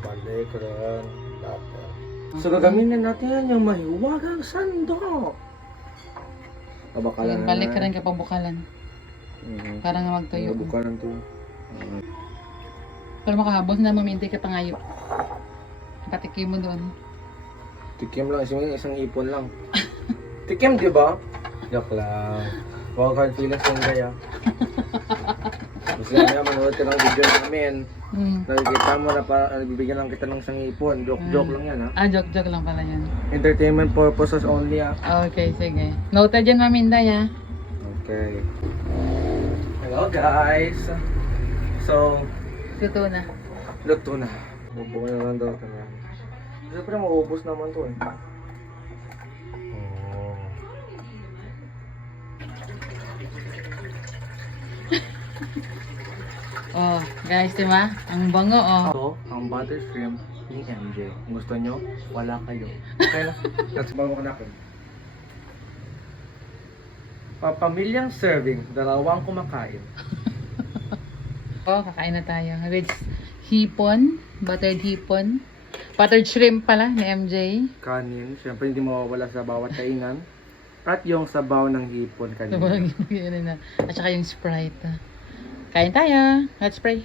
Balikan. Dapat. So gagamitin natin yung mahiwagang sandok. Kabakalan Balik ka rin kapag bukalan. Para nga magtuyo. Bukalan to. Pero makahabos na mamintay ka pangayo. Patikim mo doon. Tikim lang. Isang ipon lang. Tikim, di ba? Joke lang. Huwag hard feelings yung gaya. Gusto nga manood ka ng video namin. Nakikita mo na bibigyan lang kita ng isang ipon. Joke lang yan, ha? Joke lang pala yan. Entertainment purposes only, ha? Okay, sige. Noted dyan, Maminday, ha? Okay. Hello, guys! So, Luto na. luto na. Bubukin na lang daw ito na. Siyempre, maubos naman to, eh. Oh, guys, diba? Ang bango, oh. Ito, ang butter shrimp ni MJ. Kung gusto nyo, wala kayo. Okay lang. That's bago ko na ako. Pamilyang serving, dalawang kumakain. Oh, kakain na tayo. With hipon, buttered hipon. Buttered shrimp pala ni MJ. Kanin, syempre hindi mawawala sa bawat kainan. At yung sabaw ng hipon kanina. At saka yung Sprite. Kain tayo. Let's pray.